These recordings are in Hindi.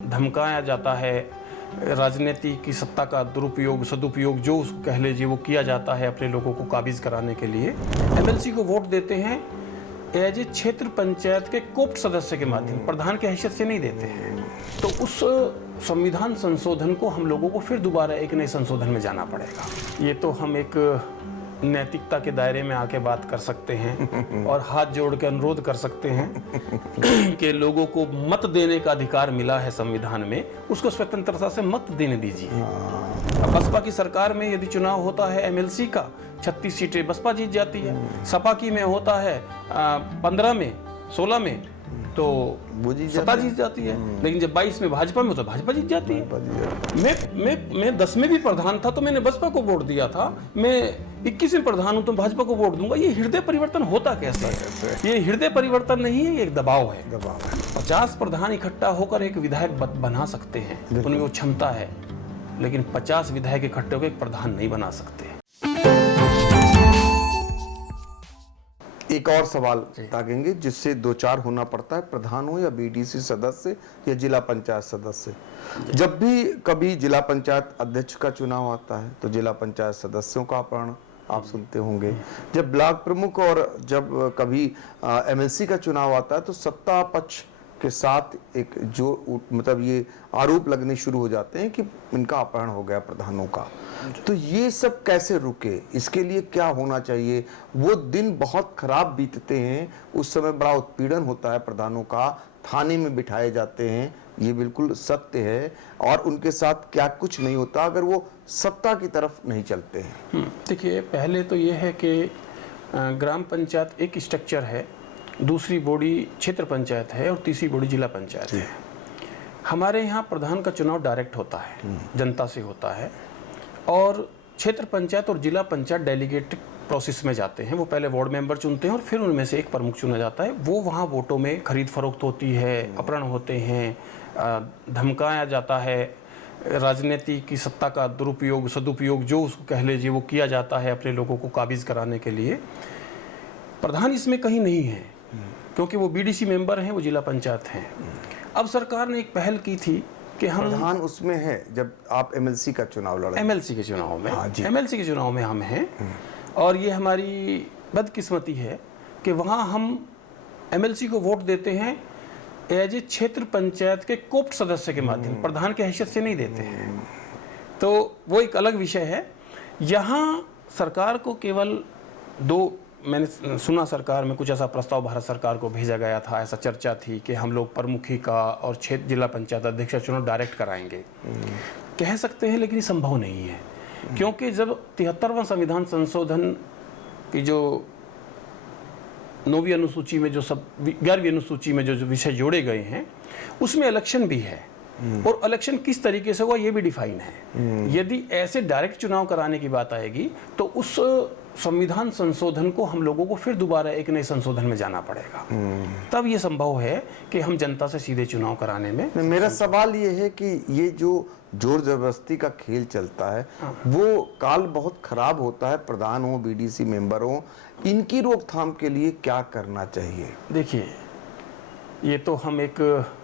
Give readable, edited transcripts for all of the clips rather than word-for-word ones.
धमकाया जाता है, राजनीति की सत्ता का दुरुपयोग सदुपयोग जो उसको कह लीजिए वो किया जाता है अपने लोगों को काबिज कराने के लिए। एमएलसी को वोट देते हैं एज ए क्षेत्र पंचायत के कोप्ट सदस्य के माध्यम, प्रधान की हैसियत से नहीं देते हैं। तो उस संविधान संशोधन को हम लोगों को फिर दोबारा एक नए संशोधन में जाना पड़ेगा। ये तो हम एक नैतिकता के दायरे में आके बात कर सकते हैं और हाथ जोड़ के अनुरोध कर सकते हैं कि लोगों को मत देने का अधिकार मिला है संविधान में, उसको स्वतंत्रता से मत देने दीजिए। अब बसपा की सरकार में यदि चुनाव होता है एमएलसी का, 36 सीटें बसपा जीत जाती है। सपा की में होता है 15 में 16 में तो सत्ता जीत जाती है। लेकिन जब 22 में भाजपा में तो भाजपा जीत जाती है। मैं 10 में भी प्रधान था तो मैंने बसपा को वोट दिया था, मैं 21 में प्रधान हूं तो भाजपा को वोट दूंगा। ये हृदय परिवर्तन होता कैसा है? ये हृदय परिवर्तन नहीं है, ये एक दबाव है। 50 प्रधान इकट्ठा होकर एक विधायक बना सकते हैं, उनमें वो क्षमता है, लेकिन 50 विधायक इकट्ठे होकर एक प्रधान नहीं बना सकते। एक और सवाल ताकेंगे जिससे दो चार होना पड़ता है, प्रधान हो या बीडीसी सदस्य या जिला पंचायत सदस्य। जब भी कभी जिला पंचायत अध्यक्ष का चुनाव आता है तो जिला पंचायत सदस्यों का अपहरण आप सुनते होंगे। जब ब्लॉक प्रमुख और जब कभी एमएलसी का चुनाव आता है तो सत्ता पक्ष के साथ एक जो मतलब ये आरोप लगने शुरू हो जाते हैं कि इनका अपहरण हो गया प्रधानों का। तो ये सब कैसे रुके, इसके लिए क्या होना चाहिए? वो दिन बहुत खराब बीतते हैं, उस समय बड़ा उत्पीड़न होता है प्रधानों का, थाने में बिठाए जाते हैं, ये बिल्कुल सत्य है। और उनके साथ क्या कुछ नहीं होता अगर वो सत्ता की तरफ नहीं चलते हैं। देखिए, पहले तो ये है कि ग्राम पंचायत एक स्ट्रक्चर है, दूसरी बॉडी क्षेत्र पंचायत है और तीसरी बॉडी जिला पंचायत है। हमारे यहाँ प्रधान का चुनाव डायरेक्ट होता है, जनता से होता है, और क्षेत्र पंचायत और जिला पंचायत डेलीगेट प्रोसेस में जाते हैं। वो पहले वार्ड मेंबर चुनते हैं और फिर उनमें से एक प्रमुख चुना जाता है। वो वहाँ वोटों में खरीद फरोख्त होती है, अपहरण होते हैं, धमकाया जाता है, राजनीति की सत्ता का दुरुपयोग सदुपयोग जो उसको कह लीजिए वो किया जाता है अपने लोगों को काबिज कराने के लिए। प्रधान इसमें कहीं नहीं है क्योंकि वो बीडीसी मेंबर हैं, वो जिला पंचायत हैं। अब सरकार ने एक पहल की थी कि हम प्रधान उसमें है जब आप एमएलसी का चुनाव लड़े। एमएलसी के चुनाव में एमएलसी के चुनाव में हम हैं, और ये हमारी बदकिस्मती है कि वहाँ हम एमएलसी को वोट देते हैं एज ए क्षेत्र पंचायत के कोप्ट सदस्य के माध्यम, प्रधान की हैसियत से नहीं देते हैं। तो वो एक अलग विषय है। यहाँ सरकार को केवल मैंने सुना सरकार में कुछ ऐसा प्रस्ताव भारत सरकार को भेजा गया था, ऐसा चर्चा थी कि हम लोग प्रमुखी का और क्षेत्र जिला पंचायत अध्यक्ष का चुनाव डायरेक्ट कराएंगे। कह सकते हैं, लेकिन ये संभव नहीं है क्योंकि जब 73वां संविधान संशोधन की जो 9वीं अनुसूची में जो 11वीं अनुसूची में जो विषय जोड़े गए हैं उसमें इलेक्शन भी है, और इलेक्शन किस तरीके से हुआ ये भी डिफाइन है। यदि ऐसे डायरेक्ट चुनाव कराने की बात आएगी तो उस संविधान संशोधन को हम लोगों को फिर दोबारा एक नए संशोधन में जाना पड़ेगा, तब ये संभव है कि हम जनता से सीधे चुनाव कराने में। मेरा सवाल ये है कि ये जो जोर जबरदस्ती का खेल चलता है वो काल बहुत खराब होता है। प्रधान हो, बीडीसी मेंबर हो, इनकी रोकथाम के लिए क्या करना चाहिए? देखिए, ये तो हम एक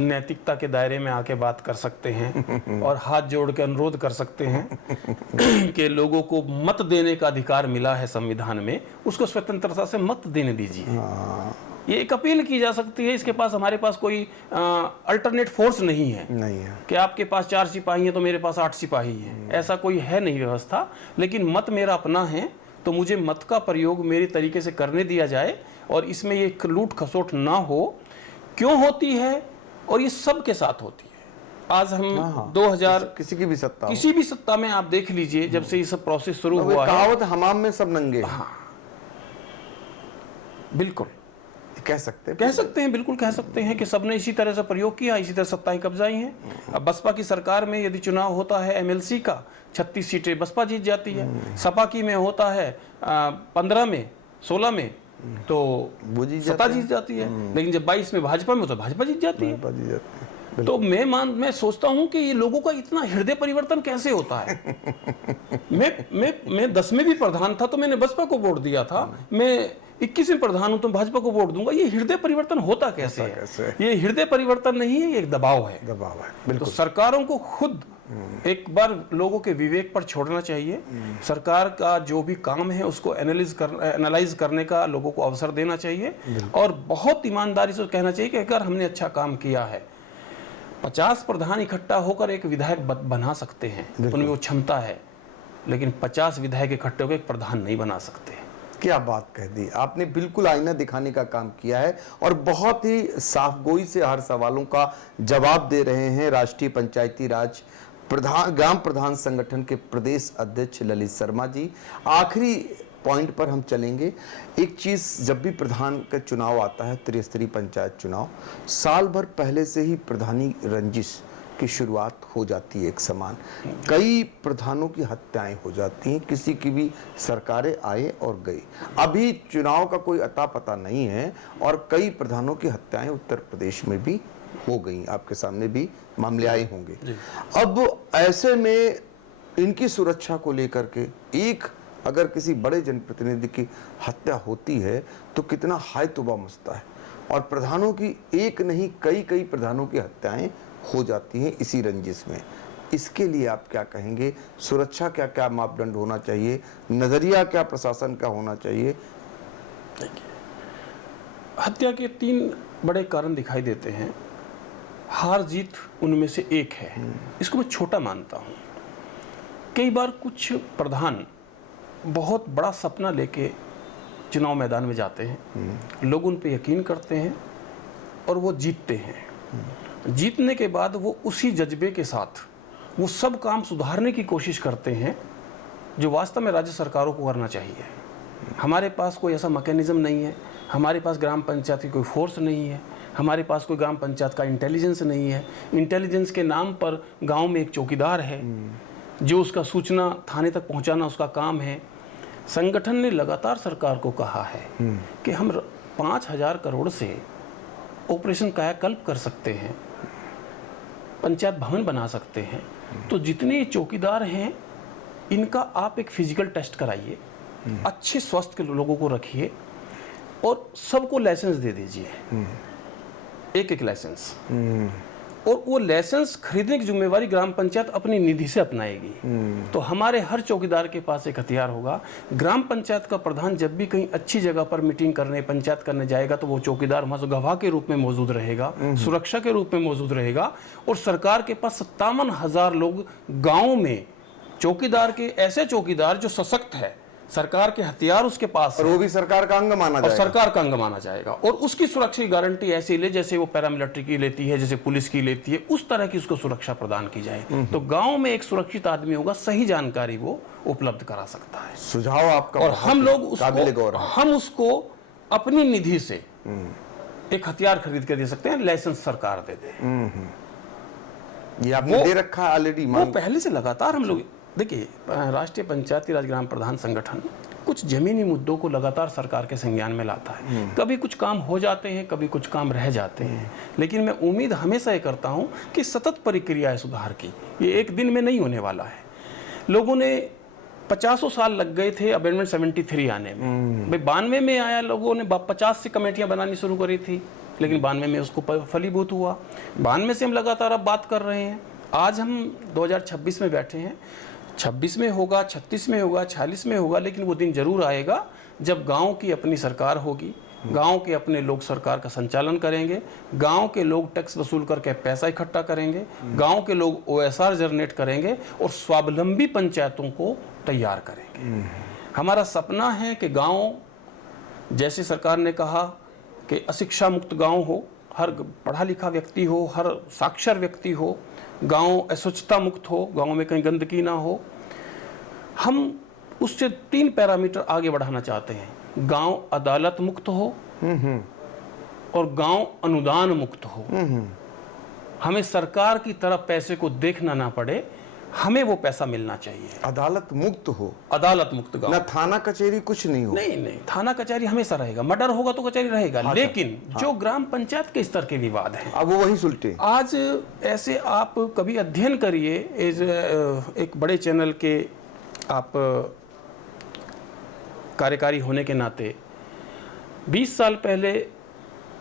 नैतिकता के दायरे में आके बात कर सकते हैं और हाथ जोड़ के अनुरोध कर सकते हैं कि लोगों को मत देने का अधिकार मिला है संविधान में, उसको स्वतंत्रता से मत देने दीजिए। ये एक अपील की जा सकती है। इसके पास हमारे पास कोई अल्टरनेट फोर्स नहीं है कि आपके पास 4 सिपाही हैं तो मेरे पास 8 सिपाही हैं, ऐसा कोई है नहीं व्यवस्था। लेकिन मत मेरा अपना है तो मुझे मत का प्रयोग मेरे तरीके से करने दिया जाए और इसमें ये लूट खसोट ना हो। क्यों होती है? और ये सब के साथ होती है। आज हम 2000 किसी की भी सत्ता में आप देख लीजिए, जब से ये सब प्रोसेस शुरू हुआ है, कहावत हमाम में सब नंगे। बिल्कुल कह सकते हैं, बिल्कुल कह सकते हैं कि सबने इसी तरह से प्रयोग किया, इसी तरह सत्ताएं कब्जाई हैं। अब बसपा की सरकार में यदि चुनाव होता है एमएलसी का, 36 सीटें बसपा जीत जाती है। सपा की में होता है 15 में 16 में तो सत्ता जीत जाती है। लेकिन जब 22 में भाजपा में तो भाजपा जीत जाती है। तो मैं सोचता हूं कि ये लोगों का इतना हृदय परिवर्तन कैसे होता है। मैं 10 में भी प्रधान था तो मैंने बसपा को वोट दिया था, मैं 21 में प्रधान हूं तो भाजपा को वोट दूंगा। ये हृदय परिवर्तन होता कैसे है? ये हृदय परिवर्तन नहीं है, ये एक दबाव है। तो सरकारों को खुद एक बार लोगों के विवेक पर छोड़ना चाहिए। सरकार का जो भी काम है उसको एनालाइज करने का लोगों को अवसर देना चाहिए और बहुत ईमानदारी से कहना चाहिए कि अगर हमने अच्छा काम किया है, 50 प्रधान इकट्ठा होकर एक विधायक बना सकते हैं, उनमें वो क्षमता है, लेकिन 50 विधायक इकट्ठे होकर एक प्रधान नहीं बना सकते। क्या बात कह दी आपने, बिल्कुल आईना दिखाने का काम किया है और बहुत ही साफगोई से हर सवालों का जवाब दे रहे हैं राष्ट्रीय पंचायती राज ग्राम प्रधान संगठन के प्रदेश अध्यक्ष ललित शर्मा जी। आखिरी पॉइंट पर हम चलेंगे। एक चीज, जब भी प्रधान का चुनाव आता है, त्रिस्तरीय पंचायत चुनाव, साल भर पहले से ही प्रधानी रंजिश की शुरुआत हो जाती है। एक समान कई प्रधानों की हत्याएं हो जाती हैं, किसी की भी सरकारें आए और गई। अभी चुनाव का कोई अता पता नहीं है और कई प्रधानों की हत्याएं उत्तर प्रदेश में भी हो गई, आपके सामने भी मामले आए होंगे। अब ऐसे में इनकी सुरक्षा को लेकर के एक अगर किसी बड़े जनप्रतिनिधि की हत्या होती है तो कितना हाय तौबा मचता है और प्रधानों की एक नहीं कई प्रधानों की हत्याएं हो जाती हैं इसी रंजिश में। इसके लिए आप क्या कहेंगे? सुरक्षा क्या क्या मापदंड होना चाहिए, नजरिया क्या प्रशासन का होना चाहिए? हत्या के 3 बड़े कारण दिखाई देते हैं, हार जीत उनमें से एक है। इसको मैं छोटा मानता हूँ। कई बार कुछ प्रधान बहुत बड़ा सपना लेके चुनाव मैदान में जाते हैं, लोग उन पे यकीन करते हैं और वो जीतते हैं। जीतने के बाद वो उसी जज्बे के साथ वो सब काम सुधारने की कोशिश करते हैं जो वास्तव में राज्य सरकारों को करना चाहिए। हमारे पास कोई ऐसा मैकेनिज्म नहीं है, हमारे पास ग्राम पंचायत की कोई फोर्स नहीं है, हमारे पास कोई ग्राम पंचायत का इंटेलिजेंस नहीं है। इंटेलिजेंस के नाम पर गांव में एक चौकीदार है जो उसका सूचना थाने तक पहुंचाना उसका काम है। संगठन ने लगातार सरकार को कहा है कि हम 5,000 करोड़ से ऑपरेशन कायाकल्प कर सकते हैं, पंचायत भवन बना सकते हैं। तो जितने चौकीदार हैं इनका आप एक फिजिकल टेस्ट कराइए, अच्छे स्वस्थ के लोगों को रखिए और सबको लाइसेंस दे दीजिए, एक लाइसेंस। और वो लाइसेंस खरीदने की जिम्मेवारी ग्राम पंचायत अपनी निधि से अपनाएगी। तो हमारे हर चौकीदार के पास एक हथियार होगा। ग्राम पंचायत का प्रधान जब भी कहीं अच्छी जगह पर मीटिंग करने, पंचायत करने जाएगा तो वो चौकीदार वहां से गवाह के रूप में मौजूद रहेगा, सुरक्षा के रूप में मौजूद रहेगा। और सरकार के पास 57,000 लोग गाँव में चौकीदार के, ऐसे चौकीदार जो सशक्त है, सरकार के हथियार उसके पास और वो भी सरकार का अंग माना जाएगा, सरकार का अंग माना जाएगा। और उसकी सुरक्षा की गारंटी ऐसे ले जैसे वो पैरामिलिट्री की लेती है, जैसे पुलिस की लेती है, उस तरह की उसको सुरक्षा प्रदान की जाए। तो गांव में एक सुरक्षित आदमी होगा, सही जानकारी वो उपलब्ध करा सकता है। सुझाव आपका और हम लोग उसको अपनी निधि से एक हथियार खरीद के दे सकते हैं, लाइसेंस सरकार दे दे। ये आपने दे रखा है ऑलरेडी, वो पहले से लगातार हम लोग देखिए, राष्ट्रीय पंचायती राज ग्राम प्रधान संगठन कुछ जमीनी मुद्दों को लगातार सरकार के संज्ञान में लाता है। कभी कुछ काम हो जाते हैं, कभी कुछ काम रह जाते हैं, लेकिन मैं उम्मीद हमेशा ये करता हूं कि सतत प्रक्रिया है सुधार की, ये एक दिन में नहीं होने वाला है। लोगों ने 50 साल लग गए थे अमेंडमेंट 73 आने में। भाई 92 में आया, लोगों ने 50 से कमेटियां बनानी शुरू करी थी, लेकिन 92 में उसको फलीभूत हुआ। 92 से हम लगातार अब बात कर रहे हैं। आज हम 2026 में बैठे हैं। 26 में होगा, 36 में होगा, 46 में होगा, लेकिन वो दिन जरूर आएगा जब गांव की अपनी सरकार होगी, गांव के अपने लोग सरकार का संचालन करेंगे, गांव के लोग टैक्स वसूल करके पैसा इकट्ठा करेंगे, गांव के लोग OSR जनरेट करेंगे और स्वावलंबी पंचायतों को तैयार करेंगे। हमारा सपना है कि गांव, जैसे सरकार ने कहा कि अशिक्षा मुक्त गांव हो, हर पढ़ा लिखा व्यक्ति हो, हर साक्षर व्यक्ति हो, गांव अस्वच्छता मुक्त हो, गांव में कहीं गंदगी ना हो। हम उससे 3 पैरामीटर आगे बढ़ाना चाहते हैं। गांव अदालत मुक्त हो और गांव अनुदान मुक्त हो। हमें सरकार की तरफ पैसे को देखना ना पड़े, हमें वो पैसा मिलना चाहिए। अदालत मुक्त हो, अदालत मुक्त गांव, ना थाना कचहरी कुछ नहीं हो। नहीं नहीं, थाना कचहरी हमेशा रहेगा, मर्डर होगा तो कचहरी रहेगा। लेकिन जो ग्राम पंचायत के स्तर के विवाद हैं, अब वो वही सुलटे। आज ऐसे आप कभी अध्ययन करिए, एक बड़े चैनल के आप कार्यकारी होने के नाते 20 साल पहले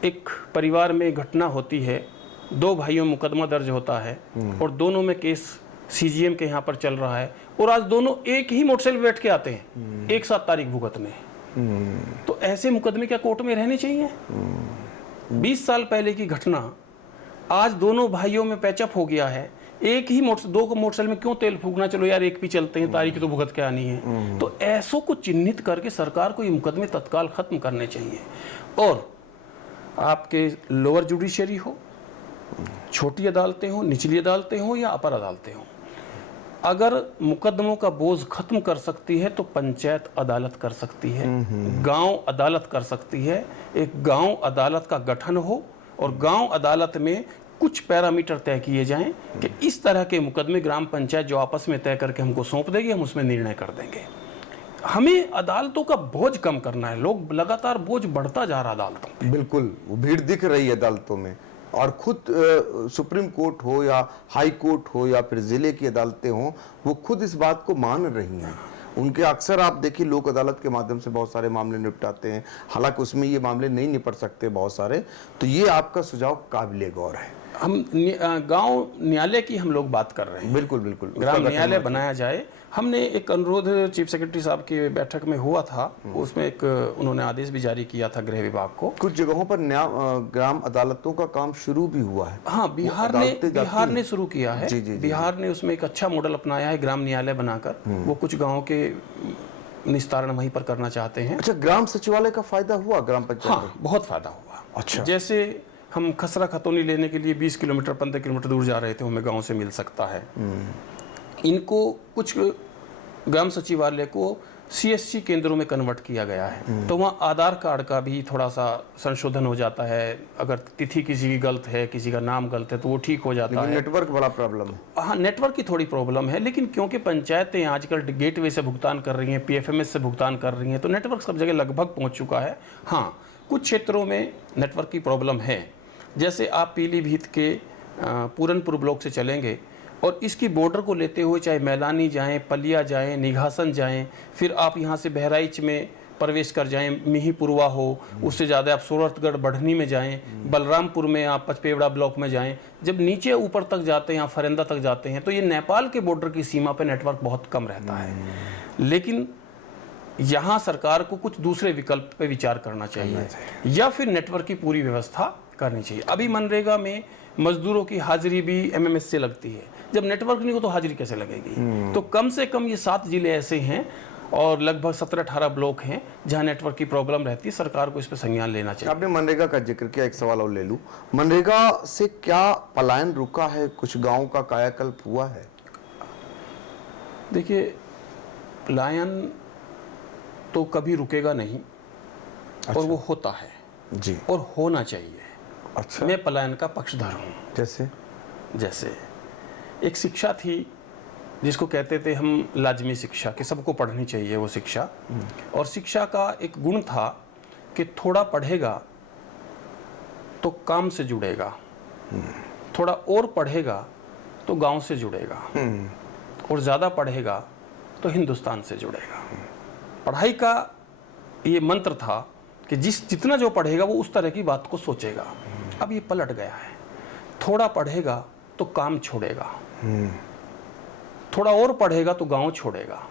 एक परिवार में घटना होती है, 2 भाइयों में मुकदमा दर्ज होता है और दोनों में केस सीजीएम के यहाँ पर चल रहा है, और आज दोनों एक ही मोटरसाइकिल बैठ के आते हैं एक साथ तारीख भुगतने। तो ऐसे मुकदमे क्या कोर्ट में रहने चाहिए? 20 साल पहले की घटना आज दोनों भाइयों में पैचअप हो गया है, एक ही दो को मोटरसाइकिल में क्यों तेल फूकना, चलो यार एक भी चलते हैं, तारीख तो भुगत के आनी है। तो ऐसों को चिन्हित करके सरकार को ये मुकदमे तत्काल खत्म करने चाहिए। और आपके लोअर जुडिशरी हो, छोटी अदालतें हो, निचली अदालतें हो या अपर अदालतें हो, अगर मुकदमों का बोझ खत्म कर सकती है तो पंचायत अदालत कर सकती है, गांव अदालत कर सकती है। एक गांव अदालत का गठन हो और गांव अदालत में कुछ पैरामीटर तय किए जाएं कि इस तरह के मुकदमे ग्राम पंचायत जो आपस में तय करके हमको सौंप देगी, हम उसमें निर्णय कर देंगे। हमें अदालतों का बोझ कम करना है। लोग लगातार बोझ बढ़ता जा रहा अदालतों पे। बिल्कुल, वो भीड़ दिख रही है अदालतों में, और खुद सुप्रीम कोर्ट हो या हाई कोर्ट हो या फिर जिले की अदालतें हो, वो खुद इस बात को मान रही हैं। उनके अक्सर आप देखिए लोक अदालत के माध्यम से बहुत सारे मामले निपटाते हैं, हालांकि उसमें ये मामले नहीं निपट सकते बहुत सारे। तो ये आपका सुझाव काबिले गौर है। हम गांव न्यायालय की हम लोग बात कर रहे हैं। बिल्कुल बिल्कुल, ग्राम न्यायालय बनाया जाए। हमने एक अनुरोध चीफ सेक्रेटरी साहब की बैठक में हुआ था, उसमें एक उन्होंने आदेश भी जारी किया था गृह विभाग को। कुछ जगहों पर ग्राम अदालतों का काम शुरू भी हुआ है। हाँ, बिहार ने शुरू किया है। जी, जी, जी। बिहार ने उसमें एक अच्छा मॉडल अपनाया है, ग्राम न्यायालय बनाकर। वो कुछ गाँव के निस्तारण वहीं पर करना चाहते हैं। अच्छा, ग्राम सचिवालय का फायदा हुआ ग्राम पंचायत? हाँ, बहुत फायदा हुआ। अच्छा, जैसे हम खसरा खतौनी लेने के लिए 20 किलोमीटर 15 किलोमीटर दूर जा रहे थे, हमें गांव से मिल सकता है। इनको कुछ ग्राम सचिवालय को सीएससी केंद्रों में कन्वर्ट किया गया है, तो वहाँ आधार कार्ड का भी थोड़ा सा संशोधन हो जाता है। अगर तिथि किसी की गलत है, किसी का नाम गलत है, तो वो ठीक हो जाता है। नेटवर्क बड़ा प्रॉब्लम है। हाँ, नेटवर्क की थोड़ी प्रॉब्लम है, लेकिन क्योंकि पंचायतें आजकल गेटवे से भुगतान कर रही हैं, पीएफएमएस से भुगतान कर रही हैं, तो नेटवर्क सब जगह लगभग पहुँच चुका है। हाँ, कुछ क्षेत्रों में नेटवर्क की प्रॉब्लम है। जैसे आप पीलीभीत के पूरनपुर ब्लॉक से चलेंगे और इसकी बॉर्डर को लेते हुए चाहे मैलानी जाएं, पलिया जाएं, निघासन जाएं, फिर आप यहाँ से बहराइच में प्रवेश कर जाएं, मिहीपुरवा हो, उससे ज़्यादा आप सूरतगढ़ बढ़नी में जाएं, बलरामपुर में आप पचपेवड़ा ब्लॉक में जाएं, जब नीचे ऊपर तक जाते हैं, फरेंदा तक जाते हैं, तो ये नेपाल के बॉर्डर की सीमा पर नेटवर्क बहुत कम रहता है। लेकिन यहाँ सरकार को कुछ दूसरे विकल्प पे विचार करना चाहिए या फिर नेटवर्क की पूरी व्यवस्था करनी चाहिए। अभी मनरेगा में मजदूरों की हाजिरी भी एमएमएस से लगती है, जब नेटवर्क नहीं हो तो हाजिरी कैसे लगेगी? तो कम से कम ये 7 जिले ऐसे हैं और लगभग 17-18 ब्लॉक हैं जहां नेटवर्क की प्रॉब्लम रहती है। सरकार को इस पर संज्ञान लेना चाहिए। आपने मनरेगा का जिक्र किया, एक सवाल और ले लूं। मनरेगा से क्या पलायन रुका है? कुछ गाँव का कायाकल्प हुआ है? देखिए, पलायन तो कभी रुकेगा नहीं। और वो होता है जी, और होना चाहिए। अच्छा, मैं पलायन का पक्षधर हूँ। जैसे एक शिक्षा थी जिसको कहते थे हम लाजमी शिक्षा, कि सबको पढ़नी चाहिए वो शिक्षा। और शिक्षा का एक गुण था कि थोड़ा पढ़ेगा तो काम से जुड़ेगा, थोड़ा और पढ़ेगा तो गांव से जुड़ेगा, और ज़्यादा पढ़ेगा तो हिंदुस्तान से जुड़ेगा। पढ़ाई का ये मंत्र था कि जितना जो पढ़ेगा वो उस तरह की बात को सोचेगा। अब ये पलट गया है, थोड़ा पढ़ेगा तो काम छोड़ेगा, थोड़ा और पढ़ेगा तो गांव छोड़ेगा,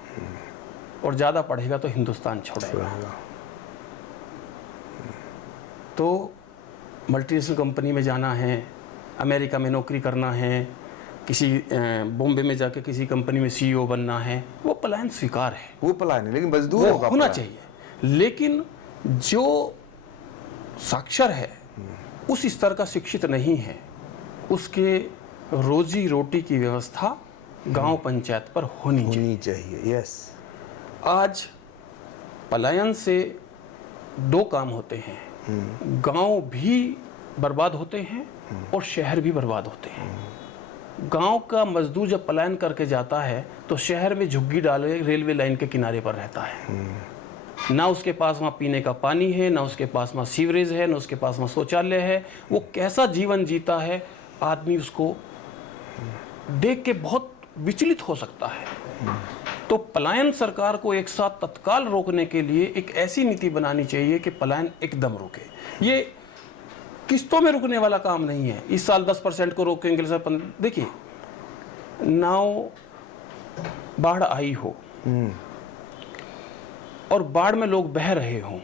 और ज़्यादा पढ़ेगा तो हिंदुस्तान छोड़ेगा। तो मल्टीनेशनल कंपनी में जाना है, अमेरिका में नौकरी करना है, किसी बॉम्बे में जाके किसी कंपनी में सीईओ बनना है, वो पलायन स्वीकार है। वो पलायन है, लेकिन मजदूर होना चाहिए। लेकिन जो साक्षर है, उस स्तर का शिक्षित नहीं है, उसके रोजी रोटी की व्यवस्था गांव पंचायत पर होनी चाहिए। यस, आज पलायन से 2 काम होते हैं, गांव भी बर्बाद होते हैं और शहर भी बर्बाद होते हैं। गांव का मजदूर जब पलायन करके जाता है तो शहर में झुग्गी डाले रेलवे लाइन के किनारे पर रहता है। ना उसके पास वहाँ पीने का पानी है, ना उसके पास वहाँ सीवरेज है, ना उसके पास वहाँ शौचालय है। वो कैसा जीवन जीता है, आदमी उसको देख के बहुत विचलित हो सकता है। तो पलायन सरकार को एक साथ तत्काल रोकने के लिए एक ऐसी नीति बनानी चाहिए कि पलायन एकदम रुके। ये किस्तों में रुकने वाला काम नहीं है। इस साल 10% को रोकेंगे सर। देखिए, नाव बाढ़ आई हो और बाढ़ में लोग बह रहे हों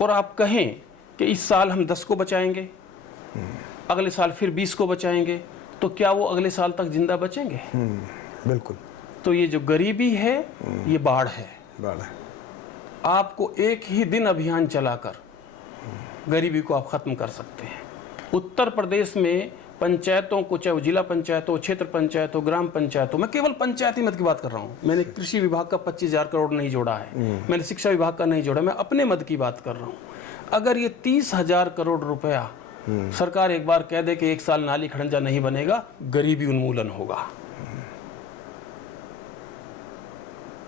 और आप कहें कि इस साल हम 10 को बचाएंगे, अगले साल फिर 20 को बचाएंगे, तो क्या वो अगले साल तक जिंदा बचेंगे? बिल्कुल। तो ये जो गरीबी है ये बाढ़ है। बाढ़ है। आपको एक ही दिन अभियान चलाकर गरीबी को आप खत्म कर सकते हैं। उत्तर प्रदेश में पंचायतों को, चाहे वो जिला पंचायत हो, क्षेत्र पंचायत हो, ग्राम पंचायत हो, मैं केवल पंचायती मद की बात कर रहा हूँ। मैंने कृषि विभाग का 25,000 करोड़ नहीं जोड़ा है, मैंने शिक्षा विभाग का नहीं जोड़ा, मैं अपने मद की बात कर रहा हूँ। अगर ये 30,000 करोड़ रुपया सरकार एक बार कह दे कि एक साल नाली खड़ंजा नहीं बनेगा, गरीबी उन्मूलन होगा,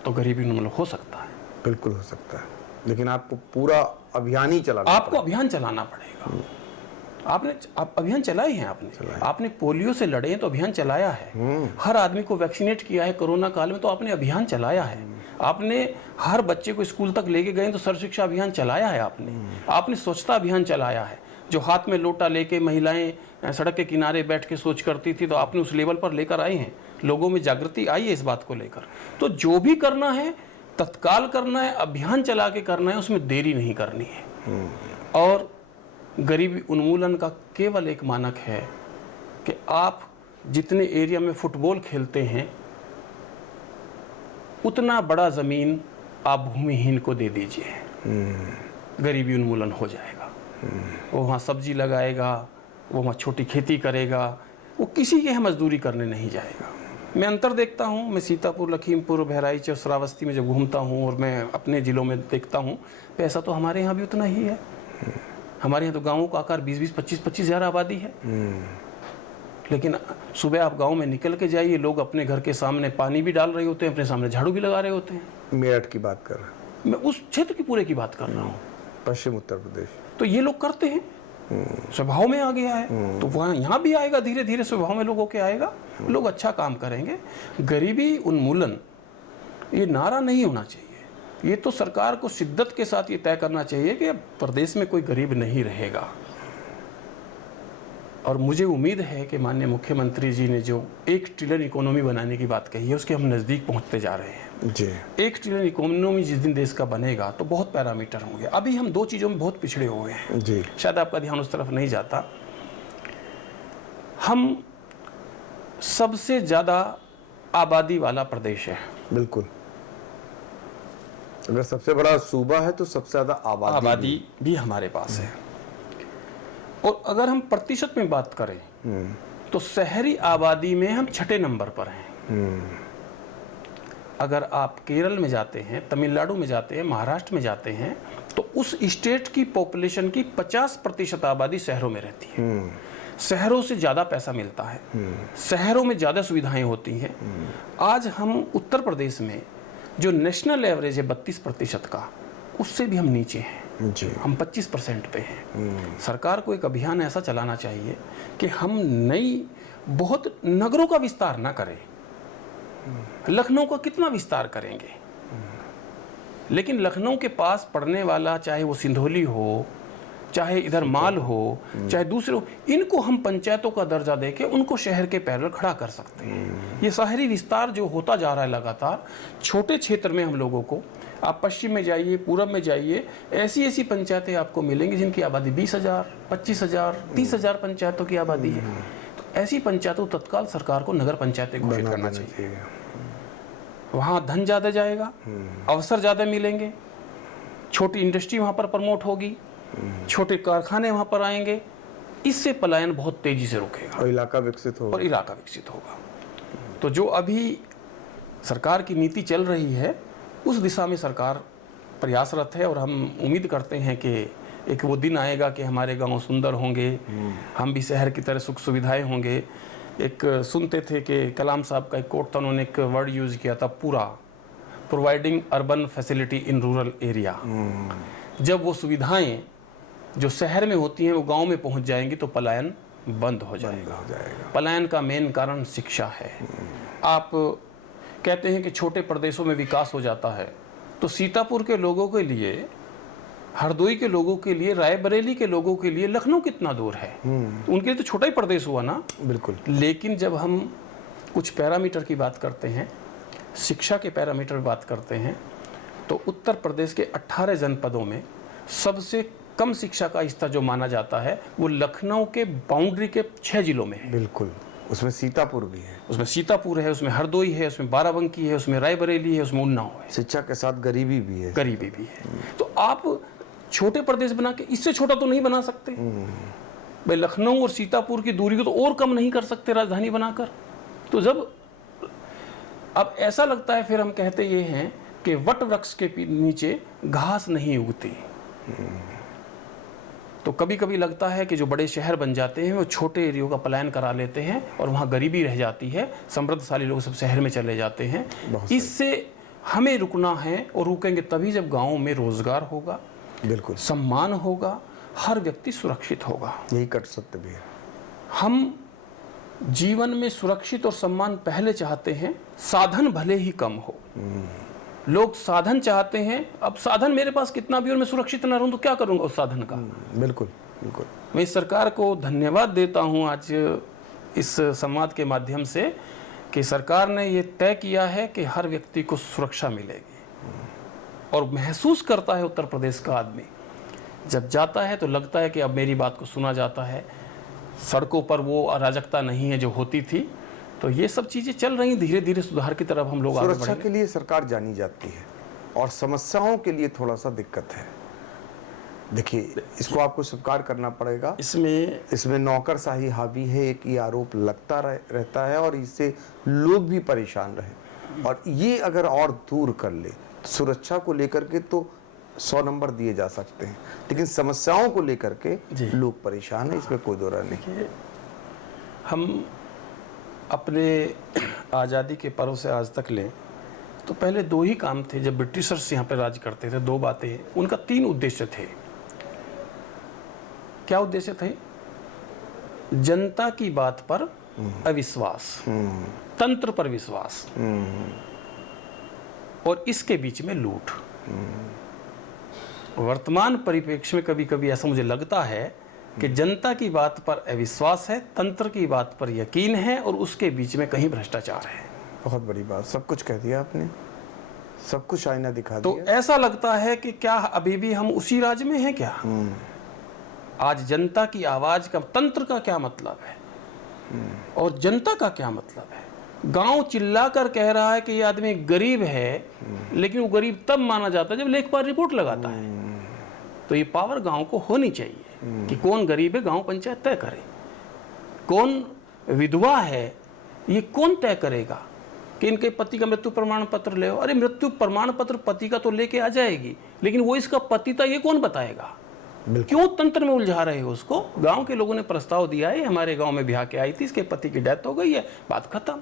तो गरीबी उन्मूलन हो सकता है। बिल्कुल हो सकता है, लेकिन आपको पूरा अभियान ही चलाना आपको अभियान चलाना पड़ेगा। आप अभियान चलाए हैं, आपने पोलियो से लड़े हैं तो अभियान चलाया है। हर आदमी को वैक्सीनेट किया है कोरोना काल में, तो आपने अभियान चलाया है। आपने हर बच्चे को स्कूल तक लेके गए तो सर्व शिक्षा अभियान चलाया है। आपने स्वच्छता अभियान चलाया है। जो हाथ में लोटा लेके महिलाएं सड़क के किनारे बैठ के सोच करती थी, तो आपने उस लेवल पर लेकर आए हैं। लोगों में जागृति आई है इस बात को लेकर। तो जो भी करना है तत्काल करना है, अभियान चला के करना है, उसमें देरी नहीं करनी है। और गरीबी उन्मूलन का केवल एक मानक है कि आप जितने एरिया में फुटबॉल खेलते हैं उतना बड़ा ज़मीन आप भूमिहीन को दे दीजिए, गरीबी उन्मूलन हो जाएगा। वो वहाँ सब्जी लगाएगा, वो वहाँ छोटी खेती करेगा, वो किसी के यहाँ मजदूरी करने नहीं जाएगा। मैं अंतर देखता हूँ, मैं सीतापुर, लखीमपुर, बहराइच और श्रावस्ती में जब घूमता हूँ और मैं अपने ज़िलों में देखता हूँ, पैसा तो हमारे यहाँ भी उतना ही है। हमारे यहाँ तो गाँवों का आकार 20-20, 25-25 हज़ार आबादी है। लेकिन सुबह आप गांव में निकल के जाइए, लोग अपने घर के सामने पानी भी डाल रहे होते हैं, अपने सामने झाड़ू भी लगा रहे होते हैं। मेरठ की बात कर रहे हैं, मैं उस क्षेत्र की पूरे की बात कर रहा हूँ, पश्चिम उत्तर प्रदेश। तो ये लोग करते हैं, स्वभाव में आ गया है। तो वहाँ यहाँ भी आएगा, धीरे धीरे स्वभाव में लोगों के आएगा, लोग अच्छा काम करेंगे। गरीबी उन्मूलन ये नारा नहीं होना चाहिए, ये तो सरकार को शिद्दत के साथ ये तय करना चाहिए कि अब प्रदेश में कोई गरीब नहीं रहेगा। और मुझे उम्मीद है कि माननीय मुख्यमंत्री जी ने जो 1 ट्रिलियन इकोनॉमी बनाने की बात कही है, उसके हम नज़दीक पहुंचते जा रहे हैं जी। 1 ट्रिलियन इकोनॉमी जिस दिन देश का बनेगा तो बहुत पैरामीटर होंगे। अभी हम 2 चीज़ों में बहुत पिछड़े हुए हैं जी, शायद आपका ध्यान उस तरफ नहीं जाता। हम सबसे ज़्यादा आबादी वाला प्रदेश है। बिल्कुल, अगर सबसे बड़ा सूबा है तो सबसे ज़्यादा आबादी भी हमारे पास है। और अगर हम प्रतिशत में बात करें तो शहरी आबादी में हम 6ठे नंबर पर हैं। अगर आप केरल में जाते हैं, तमिलनाडु में जाते हैं, महाराष्ट्र में जाते हैं, तो उस स्टेट की पॉपुलेशन की 50% आबादी शहरों में रहती है। शहरों से ज़्यादा पैसा मिलता है, शहरों में ज़्यादा सुविधाएं होती हैं। आज हम उत्तर प्रदेश में जो नेशनल एवरेज है 32% का, उससे भी हम नीचे हैं जी। हम 25% पे हैं। सरकार को एक अभियान ऐसा चलाना चाहिए कि हम नई बहुत नगरों का विस्तार ना करें। लखनऊ का कितना विस्तार करेंगे, लेकिन लखनऊ के पास पड़ने वाला, चाहे वो सिंधौली हो, चाहे इधर माल हो, चाहे दूसरे हो, इनको हम पंचायतों का दर्जा देके उनको शहर के पैरेलल खड़ा कर सकते हैं। ये शहरी विस्तार जो होता जा रहा है लगातार, छोटे क्षेत्र में हम लोगों को, आप पश्चिम में जाइए, पूरब में जाइए, ऐसी ऐसी पंचायतें आपको मिलेंगी जिनकी आबादी 20,000, 25,000, 30,000 पंचायतों की आबादी है। तो ऐसी पंचायतों तत्काल सरकार को नगर पंचायतें घोषित करना चाहिए। वहाँ धन ज़्यादा जाएगा, अवसर ज़्यादा मिलेंगे, छोटी इंडस्ट्री वहाँ पर प्रमोट होगी, छोटे कारखाने वहाँ पर आएंगे। इससे पलायन बहुत तेजी से रुकेगा और इलाका विकसित होगा। तो जो अभी सरकार की नीति चल रही है उस दिशा में सरकार प्रयासरत है, और हम उम्मीद करते हैं कि एक वो दिन आएगा कि हमारे गांव सुंदर होंगे, हम भी शहर की तरह सुख सुविधाएं होंगे। एक सुनते थे कि कलाम साहब का एक कोट था, उन्होंने एक वर्ड यूज़ किया था, पूरा, providing urban facility in rural area. जब वो सुविधाएं जो शहर में होती हैं वो गांव में पहुंच जाएंगी तो पलायन बंद हो जाएगा। पलायन का मेन कारण शिक्षा है। आप कहते हैं कि छोटे प्रदेशों में विकास हो जाता है, तो सीतापुर के लोगों के लिए, हरदोई के लोगों के लिए, रायबरेली के लोगों के लिए लखनऊ कितना दूर है? उनके लिए तो छोटा ही प्रदेश हुआ ना। बिल्कुल। लेकिन जब हम कुछ पैरामीटर की बात करते हैं, शिक्षा के पैरामीटर की बात करते हैं, तो उत्तर प्रदेश के 18 जनपदों में सबसे कम शिक्षा का स्तर जो माना जाता है वो लखनऊ के बाउंड्री के 6 जिलों में है। बिल्कुल, उसमें सीतापुर भी है, उसमें सीतापुर है, उसमें हरदोई है, उसमें बाराबंकी है, उसमें रायबरेली है, उसमें उन्नाव है। शिक्षा के साथ गरीबी भी है। गरीबी भी है। तो आप छोटे प्रदेश बना के इससे छोटा तो नहीं बना सकते भाई। लखनऊ और सीतापुर की दूरी को तो और कम नहीं कर सकते राजधानी बनाकर। तो जब अब ऐसा लगता है, फिर हम कहते ये हैं कि वट वृक्ष के नीचे घास नहीं उगती। तो कभी कभी लगता है कि जो बड़े शहर बन जाते हैं वो छोटे एरियो का पलायन करा लेते हैं और वहाँ गरीबी रह जाती है, समृद्धशाली लोग सब शहर में चले जाते हैं। इससे हमें रुकना है, और रुकेंगे तभी जब गाँव में रोजगार होगा, बिल्कुल, सम्मान होगा, हर व्यक्ति सुरक्षित होगा। यही कट सत्य भी है। हम जीवन में सुरक्षित और सम्मान पहले चाहते हैं, साधन भले ही कम हो। लोग साधन चाहते हैं। अब साधन मेरे पास कितना भी और मैं सुरक्षित ना रहूं तो क्या करूंगा उस साधन का? बिल्कुल बिल्कुल। मैं इस सरकार को धन्यवाद देता हूं आज इस संवाद के माध्यम से कि सरकार ने ये तय किया है कि हर व्यक्ति को सुरक्षा मिलेगी। और महसूस करता है उत्तर प्रदेश का आदमी, जब जाता है तो लगता है कि अब मेरी बात को सुना जाता है, सड़कों पर वो अराजकता नहीं है जो होती थी। तो ये सब चीज़ें चल रही, धीरे धीरे सुधार की तरफ हम लोग आगे बढ़ेंगे। सुरक्षा के लिए सरकार जानी जाती है और समस्याओं के लिए थोड़ा सा दिक्कत है। देखिए, इसको आपको स्वीकार करना पड़ेगा। इसमें नौकरशाही हावी है, एक ये आरोप लगता रहता है और इससे लोग भी परेशान रहे। और ये अगर और दूर कर ले, सुरक्षा को लेकर के तो 100 नंबर दिए जा सकते हैं, लेकिन समस्याओं को लेकर के लोग परेशान है, इसमें कोई दो राय नहीं। हम अपने आज़ादी के पर्व से आज तक लें तो पहले 2 ही काम थे जब ब्रिटिशर्स यहाँ पर राज करते थे, 2 बातें। उनका 3 उद्देश्य थे। क्या उद्देश्य थे? जनता की बात पर अविश्वास, तंत्र पर विश्वास, और इसके बीच में लूट। वर्तमान परिप्रेक्ष्य में कभी कभी ऐसा मुझे लगता है कि जनता की बात पर अविश्वास है, तंत्र की बात पर यकीन है, और उसके बीच में कहीं भ्रष्टाचार है। बहुत बड़ी बात, सब कुछ कह दिया आपने, सब कुछ आईना दिखा तो दिया। ऐसा लगता है कि क्या अभी भी हम उसी राज्य में हैं क्या? आज जनता की आवाज का, तंत्र का क्या मतलब है और जनता का क्या मतलब है? गांव चिल्ला कर कह रहा है कि ये आदमी गरीब है, लेकिन वो गरीब तब माना जाता है जब लेखपाल रिपोर्ट लगाता है। तो ये पावर गांव को होनी चाहिए कि कौन गरीब है गांव पंचायत तय करे, कौन विधवा है ये कौन तय करेगा कि इनके पति का मृत्यु प्रमाण पत्र ले। अरे मृत्यु प्रमाण पत्र पति का तो लेके आ जाएगी, लेकिन वो इसका पति था ये कौन बताएगा? क्यों तंत्र में उलझा रहे हो उसको? गांव के लोगों ने प्रस्ताव दिया है, हमारे गांव में ब्याह के आई थी, इसके पति की डेथ हो गई है, बात खत्म।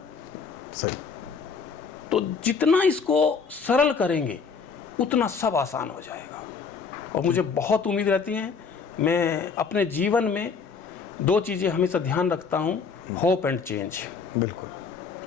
सही। तो जितना इसको सरल करेंगे उतना सब आसान हो जाएगा। और मुझे बहुत उम्मीद रहती है। मैं अपने जीवन में 2 चीज़ें हमेशा ध्यान रखता हूँ, होप एंड चेंज। बिल्कुल,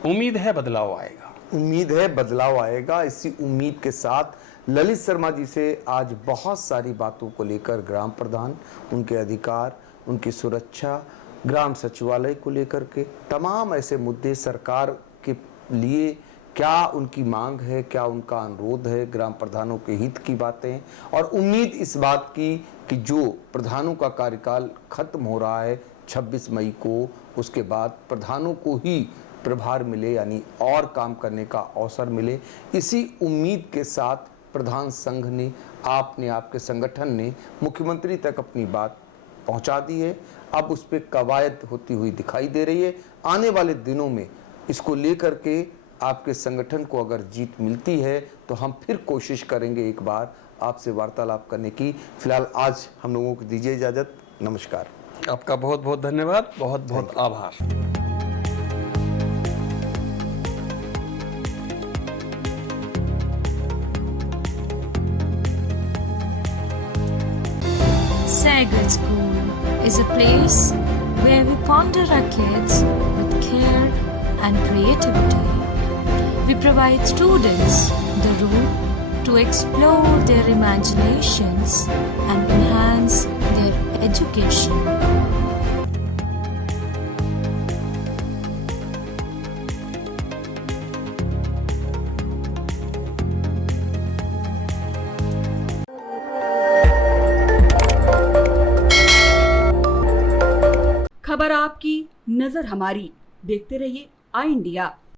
उम्मीद है बदलाव आएगा। उम्मीद है बदलाव आएगा। इसी उम्मीद के साथ ललित शर्मा जी से आज बहुत सारी बातों को लेकर, ग्राम प्रधान, उनके अधिकार, उनकी सुरक्षा, ग्राम सचिवालय को लेकर के तमाम ऐसे मुद्दे, सरकार के लिए क्या उनकी मांग है, क्या उनका अनुरोध है, ग्राम प्रधानों के हित की बातें, और उम्मीद इस बात की कि जो प्रधानों का कार्यकाल खत्म हो रहा है 26 मई को, उसके बाद प्रधानों को ही प्रभार मिले, यानी और काम करने का अवसर मिले। इसी उम्मीद के साथ प्रधान संघ ने, आपने, आपके संगठन ने मुख्यमंत्री तक अपनी बात पहुंचा दी है। अब उस पर कवायद होती हुई दिखाई दे रही है। आने वाले दिनों में इसको लेकर के आपके संगठन को अगर जीत मिलती है तो हम फिर कोशिश करेंगे एक बार आपसे वार्तालाप करने की। फिलहाल आज हम लोगों को दीजिए इजाजत। नमस्कार। आपका बहुत बहुत धन्यवाद, बहुत बहुत आभार। Tiger School is a place where we ponder our kids with care and creativity. We provide students the room to explore their imaginations and enhance their education. खबर आपकी, नजर हमारी। देखते रहिए आई इंडिया।